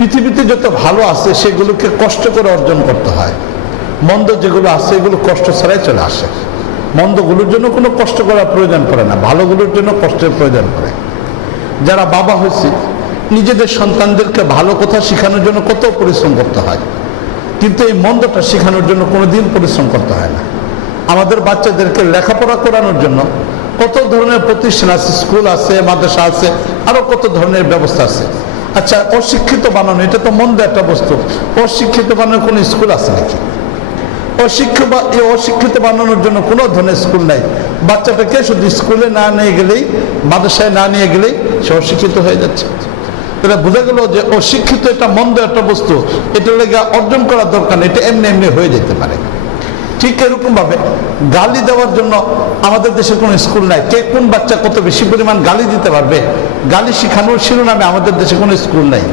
পৃথিবীতে যত ভালো আছে সেগুলোকে কষ্ট করে অর্জন করতে হয়, মন্দ যেগুলো আছে এগুলো কষ্ট ছাড়াই চলে আসে। মন্দগুলোর জন্য কোনো কষ্ট করার প্রয়োজন পড়ে না, ভালোগুলোর জন্য কষ্টের প্রয়োজন পড়ে। যারা বাবা হয়েছে নিজেদের সন্তানদেরকে ভালো কথা শেখানোর জন্য কত পরিশ্রম করতে হয়, কিন্তু এই মন্দটা শেখানোর জন্য কোনোদিন পরিশ্রম করতে হয় না। আমাদের বাচ্চাদেরকে লেখাপড়া করানোর জন্য কত ধরনের প্রতিষ্ঠান আছে, স্কুল আছে, মাদ্রাসা আছে, আরো কত ধরনের ব্যবস্থা আছে। আচ্ছা, অশিক্ষিত বানানো এটা তো মন্দ একটা বস্তু, অশিক্ষিত বানানোর কোনো স্কুল আছে নাকি? অশিক্ষিত বানানোর জন্য কোনো ধরনের স্কুল নাই। বাচ্চাটাকে শুধু স্কুলে না নিয়ে গেলেই, মাদ্রাসায় না নিয়ে গেলেই সে অশিক্ষিত হয়ে যাচ্ছে। তাহলে বোঝা গেল যে অশিক্ষিত এটা মন্দ একটা বস্তু, এটা লেগে অর্জন করার দরকার নেই, এটা এমনি এমনি হয়ে যেতে পারে। ঠিক এরকম ভাবে গালি দেওয়ার জন্য আমাদের দেশে কোনো স্কুল নাই। কে কোন বাচ্চা কত বেশি পরিমাণ গালি দিতে পারবে, গালি শিখানোর শিরোনামে আমাদের দেশে কোনো স্কুল নাই।